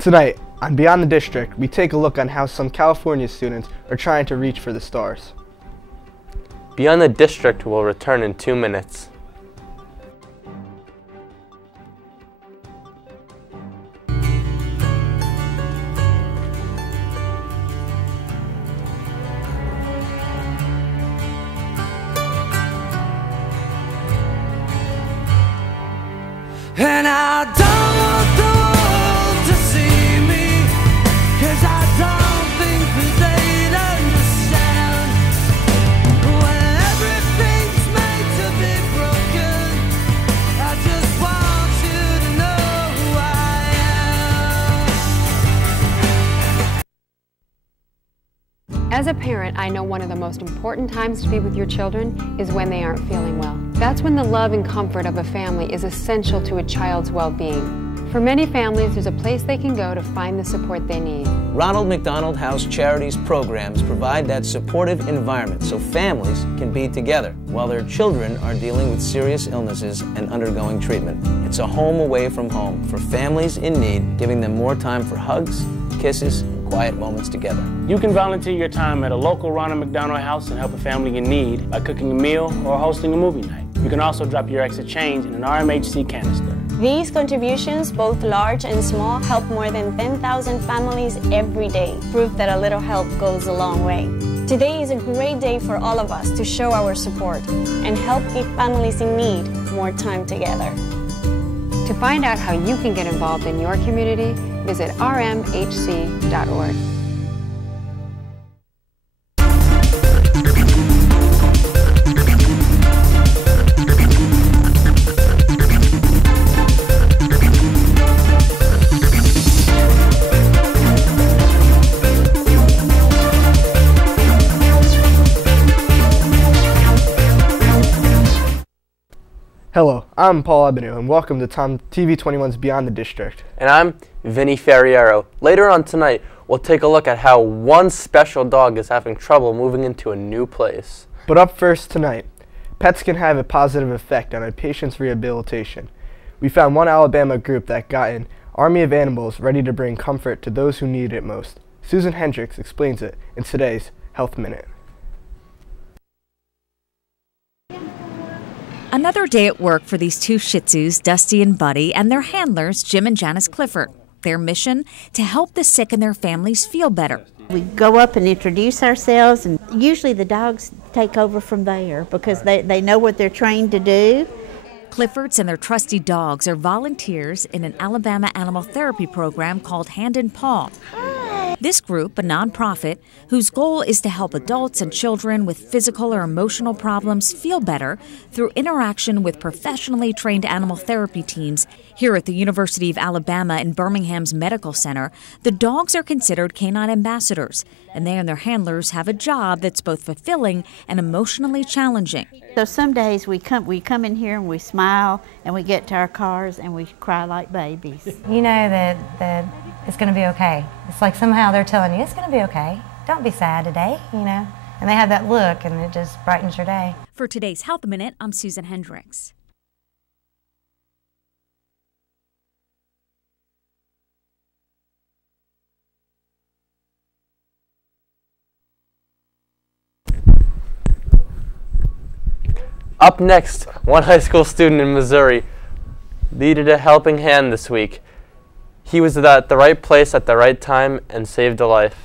Tonight, on Beyond the District, we take a look on how some California students are trying to reach for the stars. Beyond the District will return in 2 minutes. And I don't want the world to see me, 'cause I don't think that they'd understand. When everything's made to be broken, I just want you to know who I am. As a parent, I know one of the most important times to be with your children is when they aren't feeling well. That's when the love and comfort of a family is essential to a child's well-being. For many families, there's a place they can go to find the support they need. Ronald McDonald House Charities programs provide that supportive environment so families can be together while their children are dealing with serious illnesses and undergoing treatment. It's a home away from home for families in need, giving them more time for hugs, kisses, and quiet moments together. You can volunteer your time at a local Ronald McDonald House and help a family in need by cooking a meal or hosting a movie night. You can also drop your extra change in an RMHC canister. These contributions, both large and small, help more than 10,000 families every day. Proof that a little help goes a long way. Today is a great day for all of us to show our support and help give families in need more time together. To find out how you can get involved in your community, visit rmhc.org. Hello, I'm Paul Abinu, and welcome to TV21's Beyond the District. And I'm Vinny Ferriero. Later on tonight, we'll take a look at how one special dog is having trouble moving into a new place. But up first tonight, pets can have a positive effect on a patient's rehabilitation. We found one Alabama group that got an army of animals ready to bring comfort to those who need it most. Susan Hendricks explains it in today's Health Minute. Another day at work for these two Shih Tzus, Dusty and Buddy, and their handlers, Jim and Janice Clifford. Their mission, to help the sick and their families feel better. We go up and introduce ourselves, and usually the dogs take over from there because they know what they're trained to do. Cliffords and their trusty dogs are volunteers in an Alabama animal therapy program called Hand and Paw. This group, a nonprofit, whose goal is to help adults and children with physical or emotional problems feel better through interaction with professionally trained animal therapy teams. Here at the University of Alabama in Birmingham's Medical Center, the dogs are considered canine ambassadors, and they and their handlers have a job that's both fulfilling and emotionally challenging. So some days we come in here and we smile, and we get to our cars and we cry like babies. You know that it's going to be okay. It's like somehow they're telling you it's going to be okay. Don't be sad today, you know. And they have that look, and it just brightens your day. For today's Health Minute, I'm Susan Hendricks. Up next, one high school student in Missouri needed a helping hand this week. He was at the right place at the right time and saved a life.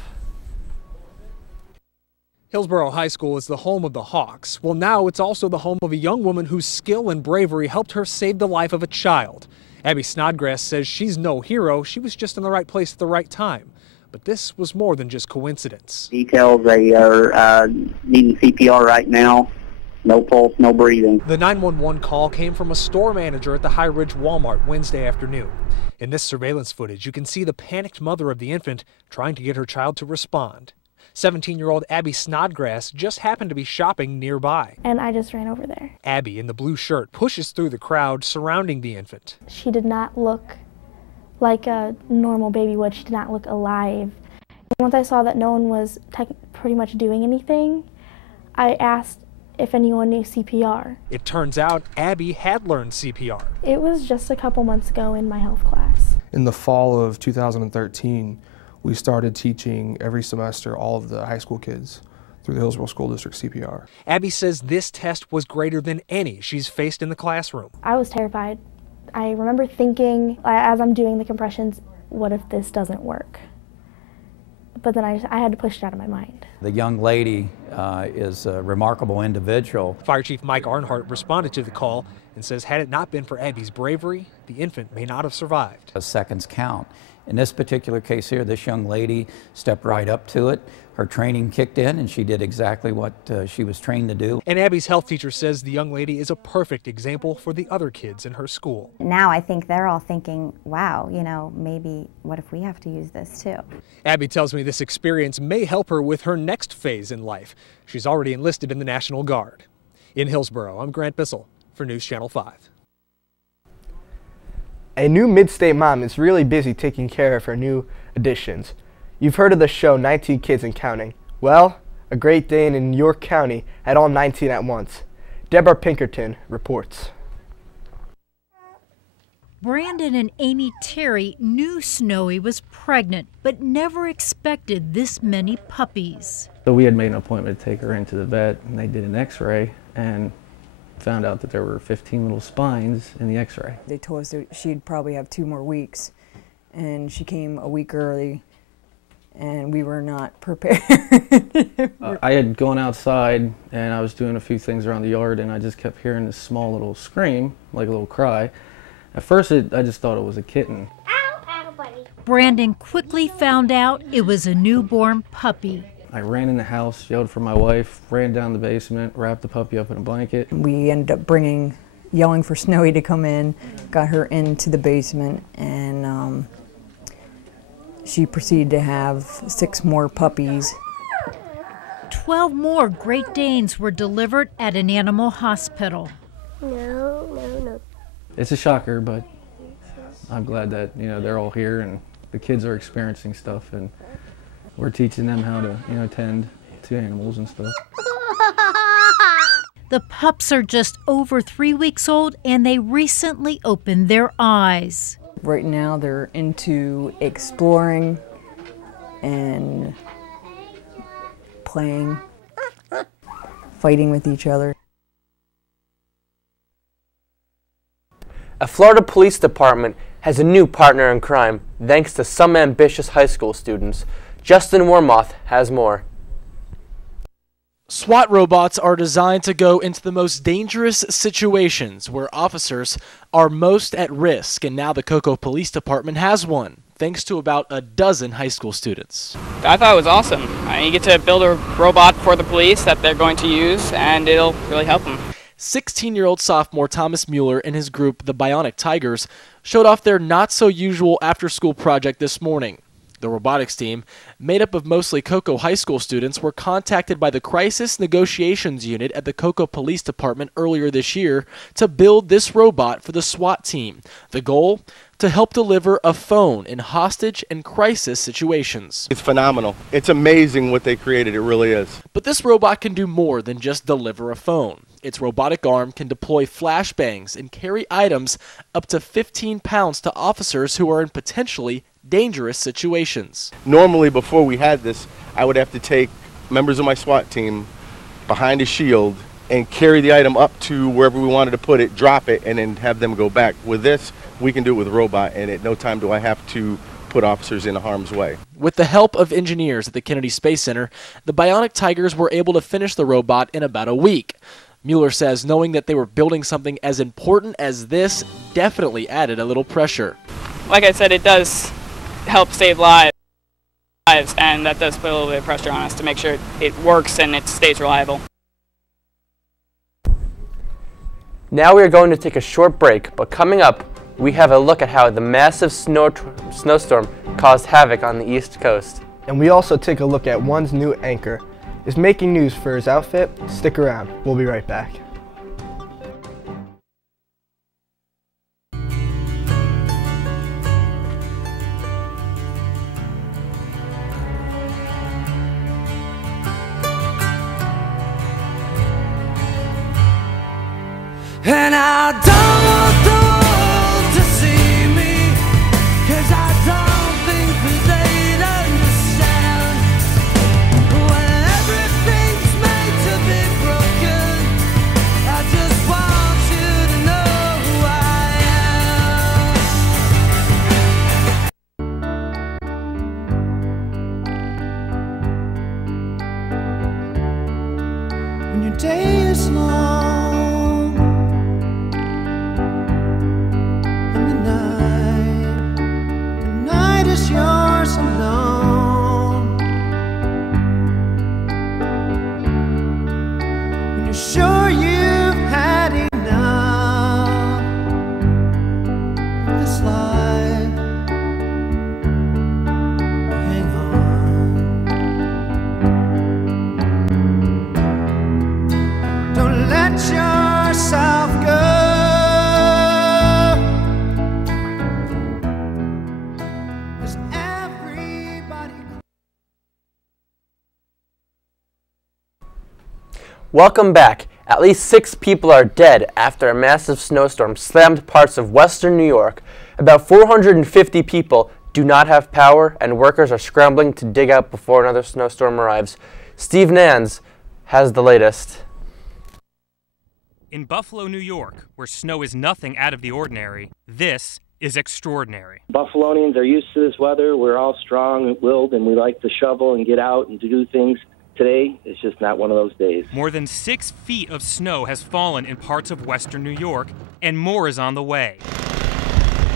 Hillsborough High School is the home of the Hawks. Well, now it's also the home of a young woman whose skill and bravery helped her save the life of a child. Abby Snodgrass says she's no hero. She was just in the right place at the right time. But this was more than just coincidence. Details, they are needing CPR right now. No pulse, no breathing. The 911 call came from a store manager at the High Ridge Walmart Wednesday afternoon. In this surveillance footage, you can see the panicked mother of the infant trying to get her child to respond. 17-year-old Abby Snodgrass just happened to be shopping nearby. And I just ran over there. Abby, in the blue shirt, pushes through the crowd surrounding the infant. She did not look like a normal baby would. She did not look alive. And once I saw that no one was pretty much doing anything, I asked if anyone knew CPR. It turns out Abby had learned CPR. It was just a couple months ago in my health class. In the fall of 2013, we started teaching every semester all of the high school kids through the Hillsborough School District CPR. Abby says this test was greater than any she's faced in the classroom. I was terrified. I remember thinking, as I'm doing the compressions, what if this doesn't work? But then I had to push it out of my mind. The young lady is a remarkable individual. Fire Chief Mike Arnhart responded to the call and says had it not been for Abby's bravery, the infant may not have survived. Seconds count. In this particular case here, this young lady stepped right up to it. Her training kicked in and she did exactly what she was trained to do. And Abby's health teacher says the young lady is a perfect example for the other kids in her school. Now I think they're all thinking, wow, you know, maybe what if we have to use this too? Abby tells me this experience may help her with her next phase in life. She's already enlisted in the National Guard. In Hillsborough, I'm Grant Bissell for News Channel 5. A new Midstate mom is really busy taking care of her new additions. You've heard of the show 19 Kids and Counting. Well, a Great Dane in York County had all 19 at once. Deborah Pinkerton reports. Brandon and Amy Terry knew Snowy was pregnant, but never expected this many puppies. So we had made an appointment to take her into the vet, and they did an x-ray and found out that there were 15 little spines in the x-ray. They told us that she'd probably have 2 more weeks, and she came a week early, and we were not prepared. I had gone outside, and I was doing a few things around the yard, and I just kept hearing this small little scream, like a little cry. At first, I just thought it was a kitten. Brandon quickly found out it was a newborn puppy. I ran in the house, yelled for my wife, ran down the basement, wrapped the puppy up in a blanket. We ended up yelling for Snowy to come in, got her into the basement, and she proceeded to have 6 more puppies. 12 more Great Danes were delivered at an animal hospital. No. It's a shocker, but I'm glad that, you know, they're all here and the kids are experiencing stuff, and we're teaching them how to, you know, tend to animals and stuff. The pups are just over 3 weeks old, and they recently opened their eyes. Right now they're into exploring and playing, fighting with each other. A Florida police department has a new partner in crime thanks to some ambitious high school students. Justin Wormoth has more. SWAT robots are designed to go into the most dangerous situations where officers are most at risk, and now the Cocoa Police Department has one, thanks to about a dozen high school students. I thought it was awesome. You get to build a robot for the police that they're going to use, and it'll really help them. 16-year-old sophomore Thomas Mueller and his group, the Bionic Tigers, showed off their not-so-usual after-school project this morning. The robotics team, made up of mostly Cocoa High School students, were contacted by the Crisis Negotiations Unit at the Cocoa Police Department earlier this year to build this robot for the SWAT team. The goal? To help deliver a phone in hostage and crisis situations. It's phenomenal. It's amazing what they created. It really is. But this robot can do more than just deliver a phone. Its robotic arm can deploy flashbangs and carry items up to 15 pounds to officers who are in potentially dangerous situations. Normally, before we had this, I would have to take members of my SWAT team behind a shield and carry the item up to wherever we wanted to put it, drop it, and then have them go back. With this, we can do it with a robot, and at no time do I have to put officers in harm's way. With the help of engineers at the Kennedy Space Center, the Bionic Tigers were able to finish the robot in about a week. Mueller says knowing that they were building something as important as this definitely added a little pressure. Like I said, it does help save lives, and that does put a little bit of pressure on us to make sure it works and it stays reliable. Now we are going to take a short break, but coming up, we have a look at how the massive snowstorm caused havoc on the East Coast. And we also take a look at one's new anchor is making news for his outfit. Stick around. We'll be right back. And I don't want the world to see me, 'cause let yourself go. Welcome back. At least 6 people are dead after a massive snowstorm slammed parts of western New York. About 450 people do not have power, and workers are scrambling to dig out before another snowstorm arrives. Steve Nans has the latest. In Buffalo, New York, where snow is nothing out of the ordinary, this is extraordinary. Buffalonians are used to this weather. We're all strong-willed, and we like to shovel and get out and to do things. Today, it's just not one of those days. More than 6 feet of snow has fallen in parts of western New York, and more is on the way.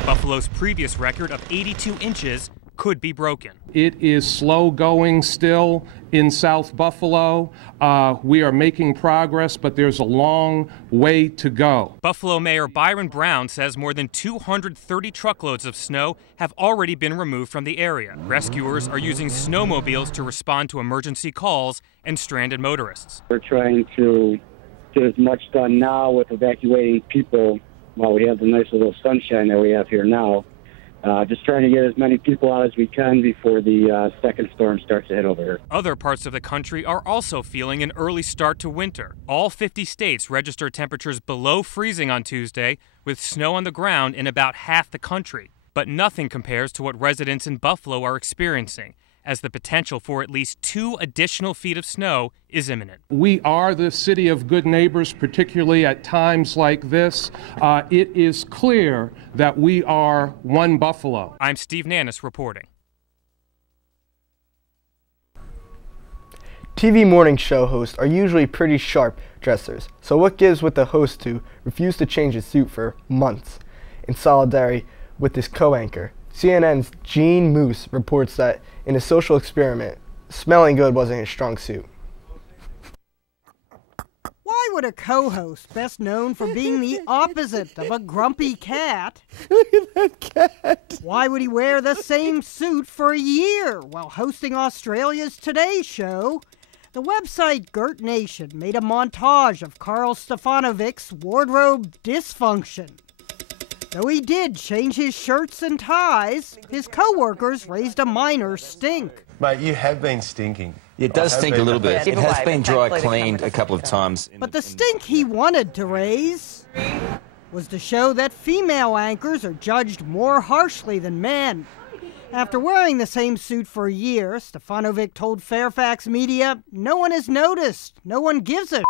Buffalo's previous record of 82 inches could be broken. It is slow going still in South Buffalo. We are making progress, but there's a long way to go. Buffalo Mayor Byron Brown says more than 230 truckloads of snow have already been removed from the area. Rescuers are using snowmobiles to respond to emergency calls and stranded motorists. We're trying to get as much done now with evacuating people while we have the nice little sunshine that we have here now. Just trying to get as many people out as we can before the second storm starts to hit over here. Other parts of the country are also feeling an early start to winter. All 50 states registered temperatures below freezing on Tuesday, with snow on the ground in about half the country. But nothing compares to what residents in Buffalo are experiencing, as the potential for at least 2 additional feet of snow is imminent. We are the city of good neighbors, particularly at times like this. It is clear that we are one Buffalo. I'm Steve Nannis reporting. TV morning show hosts are usually pretty sharp dressers, so what gives with the host who refused to change his suit for months? In solidarity with this co-anchor, CNN's Gene Moose reports that in a social experiment, smelling good wasn't his strong suit. Why would a co-host, best known for being the opposite of a grumpy cat, look at that cat, why would he wear the same suit for a year while hosting Australia's Today Show? The website Girt Nation made a montage of Karl Stefanovic's wardrobe dysfunction. Though he did change his shirts and ties, his co-workers raised a minor stink. Mate, you have been stinking. It does stink a little bit. It has been dry cleaned a couple of times. But the stink he wanted to raise was to show that female anchors are judged more harshly than men. After wearing the same suit for a year, Stefanovic told Fairfax Media, "No one has noticed. No one gives a."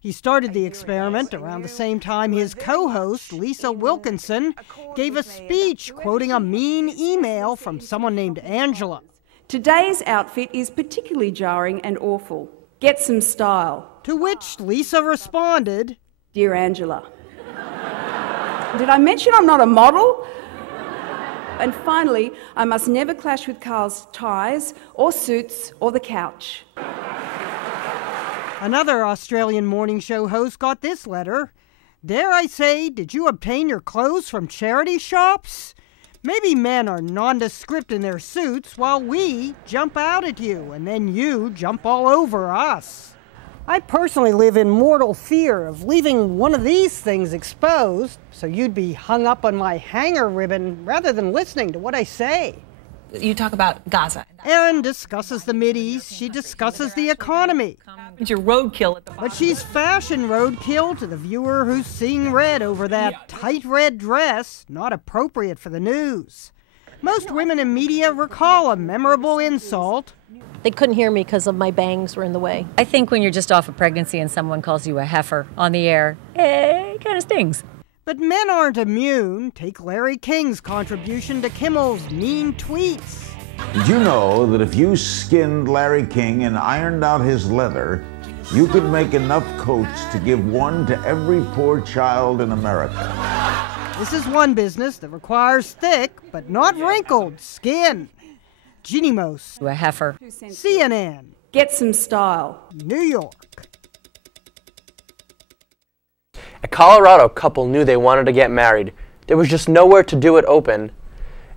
He started the experiment around the same time his co-host, Lisa Wilkinson, gave a speech quoting a mean email from someone named Angela. Today's outfit is particularly jarring and awful. Get some style. To which Lisa responded, "Dear Angela, did I mention I'm not a model? And finally, I must never clash with Carl's ties or suits or the couch." Another Australian morning show host got this letter. "Dare I say, did you obtain your clothes from charity shops? Maybe men are nondescript in their suits while we jump out at you and then you jump all over us. I personally live in mortal fear of leaving one of these things exposed, so you'd be hung up on my hanger ribbon rather than listening to what I say." You talk about Gaza. Erin discusses the Mideast, she discusses the economy. It's your roadkill at the bottom. But she's fashion roadkill to the viewer who's seeing red over that tight red dress, not appropriate for the news. Most women in media recall a memorable insult. They couldn't hear me because of my bangs were in the way. I think when you're just off of pregnancy and someone calls you a heifer on the air, it kind of stings. But men aren't immune. Take Larry King's contribution to Kimmel's mean tweets. Did you know that if you skinned Larry King and ironed out his leather, you could make enough coats to give one to every poor child in America? This is one business that requires thick, but not wrinkled, skin. Jeannie Mose. A heifer. CNN. Get some style. New York. A Colorado couple knew they wanted to get married. There was just nowhere to do it open,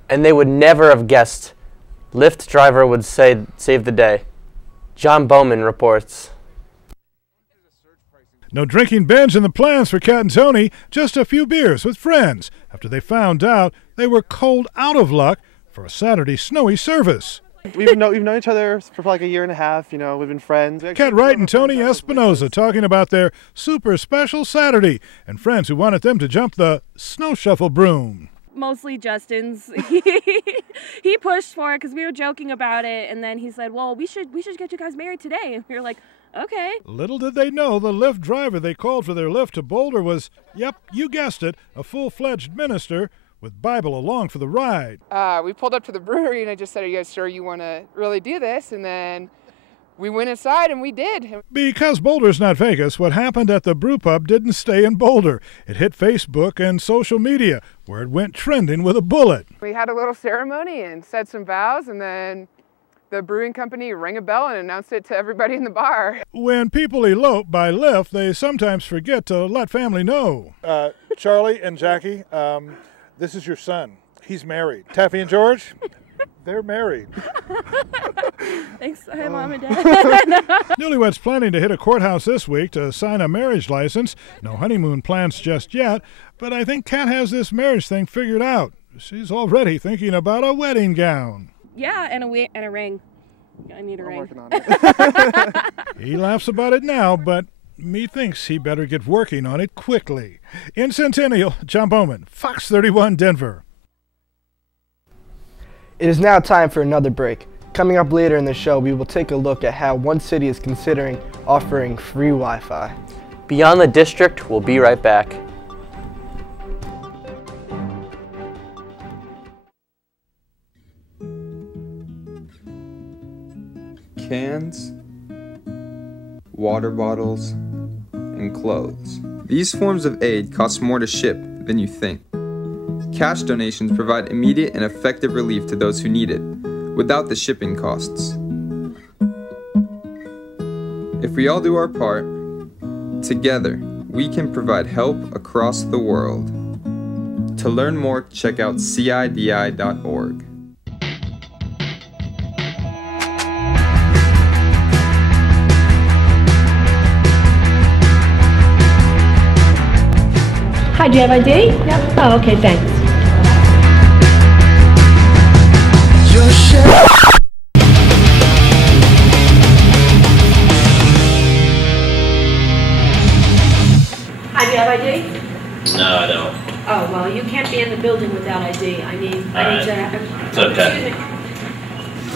and they would never have guessed Lyft driver would save the day. John Bowman reports. No drinking binge in the plans for Kat and Tony, just a few beers with friends after they found out they were cold out of luck for a Saturday snowy service. We've known each other for like a year and a half, you know, we've been friends. Kat Wright and Tony Espinoza talking about their super special Saturday and friends who wanted them to jump the snow shuffle broom. Mostly Justin's. He pushed for it because we were joking about it, and then he said, well, we should get you guys married today. And we were like, okay. Little did they know the Lyft driver they called for their lift to Boulder was, yep, you guessed it, a full-fledged minister with Bible along for the ride. We pulled up to the brewery and I just said, are you guys sure you want to really do this? And then we went inside and we did. Because Boulder's not Vegas, what happened at the brew pub didn't stay in Boulder. It hit Facebook and social media, where it went trending with a bullet. We had a little ceremony and said some vows, and then the brewing company rang a bell and announced it to everybody in the bar. When people elope by Lyft, they sometimes forget to let family know. Charlie and Jackie, this is your son. He's married. Taffy and George, they're married. Thanks, hi, Mom and Dad. Newlyweds planning to hit a courthouse this week to sign a marriage license. No honeymoon plans just yet, but I think Kat has this marriage thing figured out. She's already thinking about a wedding gown. Yeah, and a ring. I need a ring. Working on it. He laughs about it now, but methinks he better get working on it quickly. In Centennial, John Bowman, Fox 31 Denver. It is now time for another break. Coming up later in the show, we will take a look at how one city is considering offering free Wi-Fi. Beyond the District, we'll be right back. Cans, water bottles, and clothes. These forms of aid cost more to ship than you think. Cash donations provide immediate and effective relief to those who need it, without the shipping costs. If we all do our part, together, we can provide help across the world. To learn more, check out CIDI.org. Hi, do you have ID? Yep. Oh, okay, thanks. Hi, do you have ID? No, I don't. Oh, well, you can't be in the building without ID. I need to... It's okay.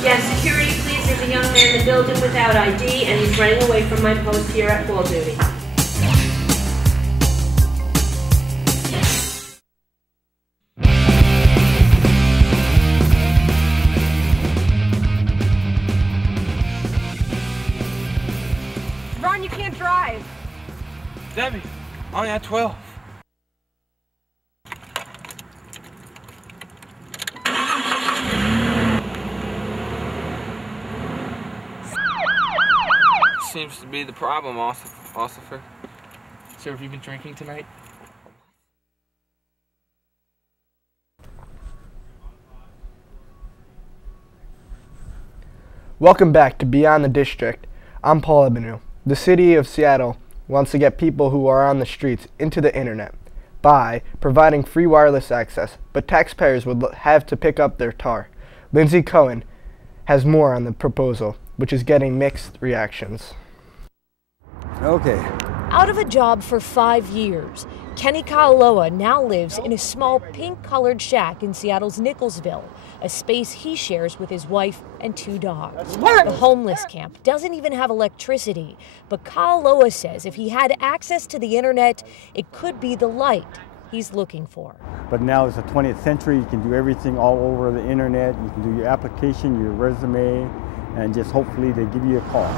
Yes, security, please. There's a young man in the building without ID, and he's running away from my post here at call duty. Ron, you can't drive. Debbie, I only had 12. Seems to be the problem, Ossifer. Sir, have you been drinking tonight? Welcome back to Beyond the District. I'm Paul Ebenu. The city of Seattle wants to get people who are on the streets into the internet by providing free wireless access, but taxpayers would have to pick up their tar. Lindsay Cohen has more on the proposal, which is getting mixed reactions. Okay. Out of a job for 5 years, Kenny Kaaloa now lives in a small pink-colored shack in Seattle's Nicholsville, a space he shares with his wife and 2 dogs. The homeless camp doesn't even have electricity, but Kaaloa says if he had access to the internet, it could be the light he's looking for. But now it's the 20th century. You can do everything all over the internet. You can do your application, your resume, and just hopefully they give you a call.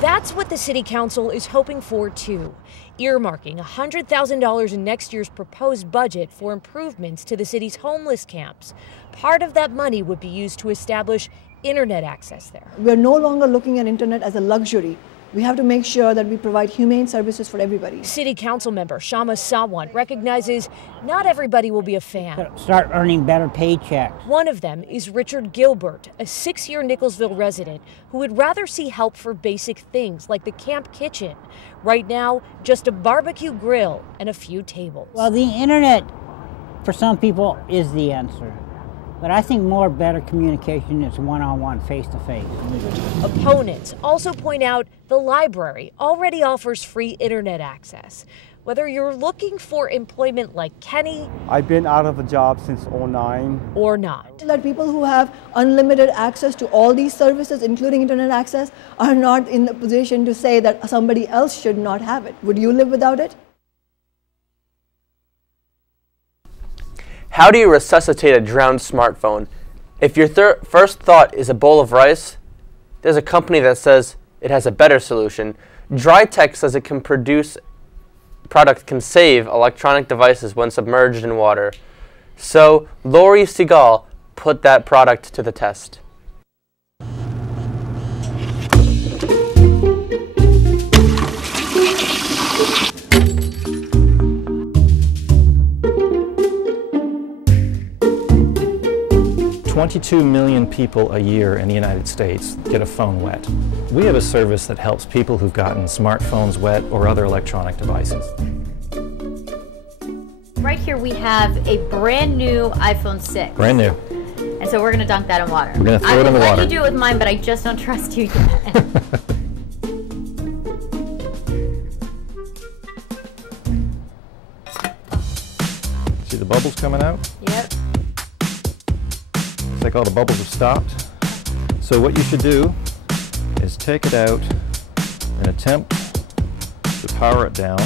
That's what the City Council is hoping for, too, earmarking $100,000 in next year's proposed budget for improvements to the city's homeless camps. Part of that money would be used to establish internet access there. We're no longer looking at internet as a luxury. We have to make sure that we provide humane services for everybody. City Council member Shama Sawant recognizes not everybody will be a fan. Start earning better paychecks. One of them is Richard Gilbert, a 6-year Nicholsville resident who would rather see help for basic things like the camp kitchen. Right now, just a barbecue grill and a few tables. Well, the internet, for some people, is the answer. But I think more better communication is one-on-one, face-to-face. Opponents also point out the library already offers free internet access. Whether you're looking for employment like Kenny, I've been out of a job since '09. Or not. That people who have unlimited access to all these services, including internet access, are not in the position to say that somebody else should not have it. Would you live without it? How do you resuscitate a drowned smartphone? If your first thought is a bowl of rice, there's a company that says it has a better solution. DryTech says it can product can save electronic devices when submerged in water. So Lori Segal put that product to the test. $22 million people a year in the United States get a phone wet. We have a service that helps people who've gotten smartphones wet or other electronic devices. Right here we have a brand new iPhone 6. Brand new. And so we're going to dunk that in water. We're going to throw it in the water. I will let you do it with mine, but I just don't trust you yet. See the bubbles coming out? Yep. It's like all the bubbles have stopped. So what you should do is take it out and attempt to power it down.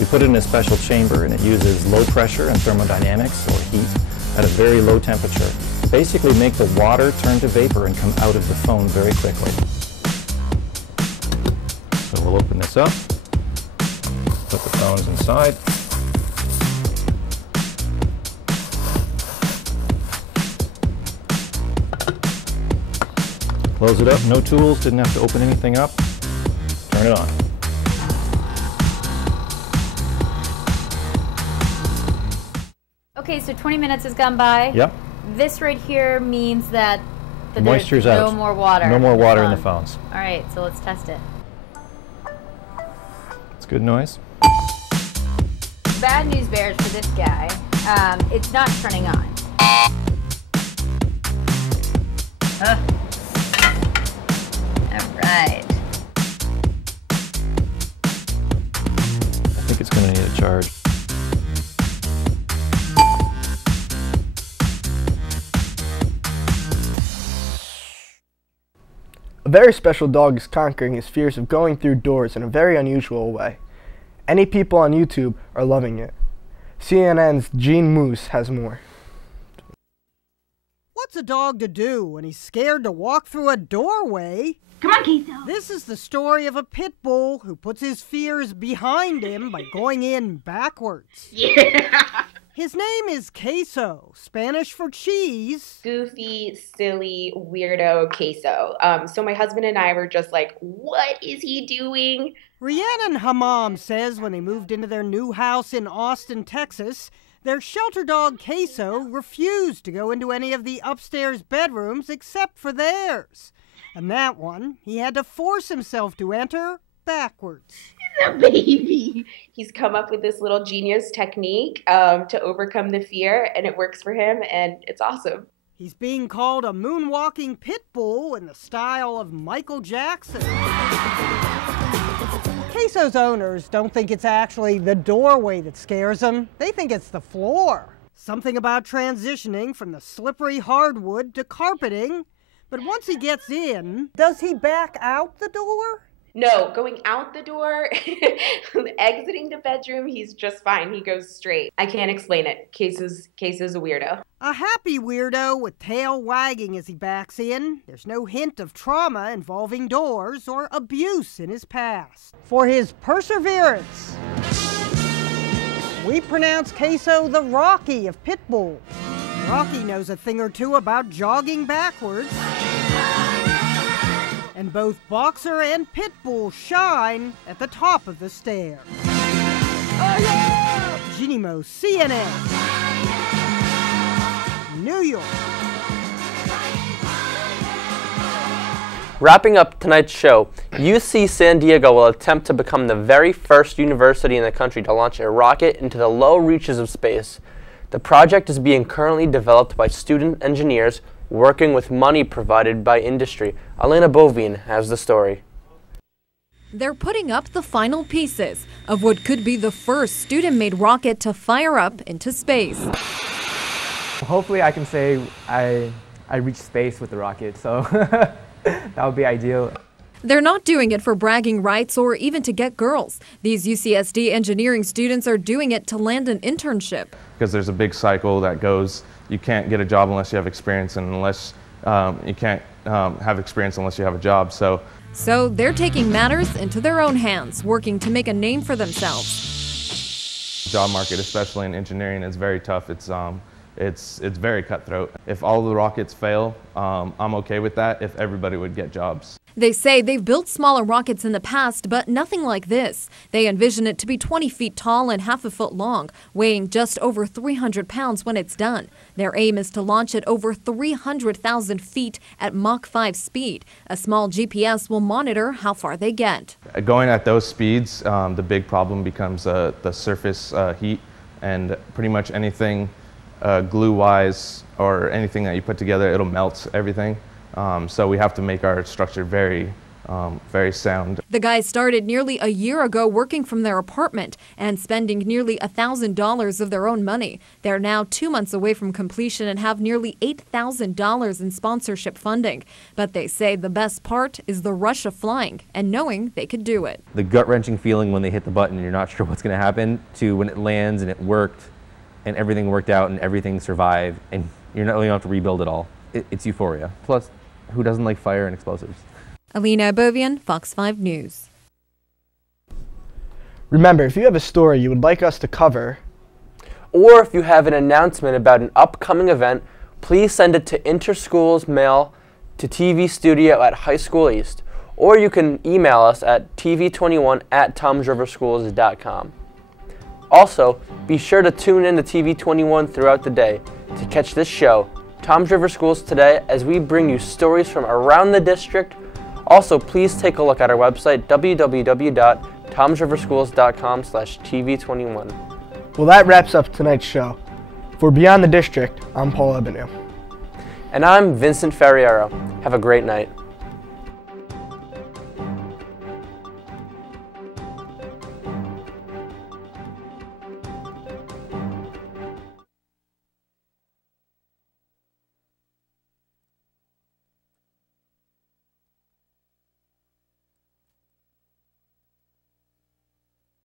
We put it in a special chamber and it uses low pressure and thermodynamics or heat at a very low temperature to basically make the water turn to vapor and come out of the phone very quickly. So we'll open this up, put the phones inside. Close it up, no tools, didn't have to open anything up. Turn it on. Okay, so 20 minutes has gone by. Yep. This right here means that The moisture's there's out. no more water. No more water in the phone. phones. All right, so let's test it. It's good noise. Bad news bears for this guy. It's not turning on. Huh. All right. I think it's going to need a charge. A very special dog is conquering his fears of going through doors in a very unusual way. Any people on YouTube are loving it. CNN's Gene Moose has more. What's a dog to do when he's scared to walk through a doorway? Come on, Queso. This is the story of a pit bull who puts his fears behind him by going in backwards. Yeah. His name is Queso, Spanish for cheese. Goofy, silly, weirdo Queso. So my husband and I were just like, what is he doing? Rhiannon Hammam says when they moved into their new house in Austin, Texas, their shelter dog Queso refused to go into any of the upstairs bedrooms except for theirs. And that one, he had to force himself to enter backwards. He's a baby. He's come up with this little genius technique to overcome the fear, and it works for him, and it's awesome. He's being called a moonwalking pit bull in the style of Michael Jackson. Queso's owners don't think it's actually the doorway that scares them. They think it's the floor. Something about transitioning from the slippery hardwood to carpeting. But once he gets in, does he back out the door? No, going out the door, exiting the bedroom, he's just fine. He goes straight. I can't explain it. Queso's a weirdo. A happy weirdo with tail wagging as he backs in. There's no hint of trauma involving doors or abuse in his past. For his perseverance We pronounce Queso the Rocky of Pit Bull. Rocky knows a thing or two about jogging backwards. And both Boxer and Pit Bull shine at the top of the stair. Oh yeah! Ginimo, CNN, New York. Wrapping up tonight's show, UC San Diego will attempt to become the very first university in the country to launch a rocket into the low reaches of space. The project is being currently developed by student engineers working with money provided by industry. Elena Bovine has the story. They're putting up the final pieces of what could be the first student-made rocket to fire up into space. Hopefully I can say I reached space with the rocket, so that would be ideal. They're not doing it for bragging rights or even to get girls. These UCSD engineering students are doing it to land an internship. Because there's a big cycle that goes, you can't get a job unless you have experience, and unless you can't have experience unless you have a job. So they're taking matters into their own hands, working to make a name for themselves. The job market, especially in engineering, is very tough. It's very cutthroat. If all the rockets fail, I'm okay with that if everybody would get jobs. They say they've built smaller rockets in the past, but nothing like this. They envision it to be 20 feet tall and half a foot long, weighing just over 300 pounds when it's done. Their aim is to launch it over 300,000 feet at Mach 5 speed. A small GPS will monitor how far they get. Going at those speeds, the big problem becomes the surface heat, and pretty much anything glue-wise or anything that you put together, it'll melt everything. So we have to make our structure very sound. The guys started nearly a year ago working from their apartment and spending nearly $1,000 of their own money. They're now 2 months away from completion and have nearly $8,000 in sponsorship funding. But they say the best part is the rush of flying and knowing they could do it. The gut-wrenching feeling when they hit the button and you're not sure what's going to happen, to when it lands and it worked and everything worked out and everything survived and you're not going to have to rebuild it all. It's euphoria. Plus, who doesn't like fire and explosives? Alina Bovian, Fox 5 News. Remember, if you have a story you would like us to cover, or if you have an announcement about an upcoming event, please send it to Interschools Mail to TV Studio at High School East, or you can email us at tv21@tomsriverschools.com. Also, be sure to tune in to TV21 throughout the day to catch this show, Tom's River Schools Today, as we bring you stories from around the district. Also, please take a look at our website, www.tomsriverschools.com/TV21. Well, that wraps up tonight's show. For Beyond the District, I'm Paul Ebenu. And I'm Vincent Ferriero. Have a great night.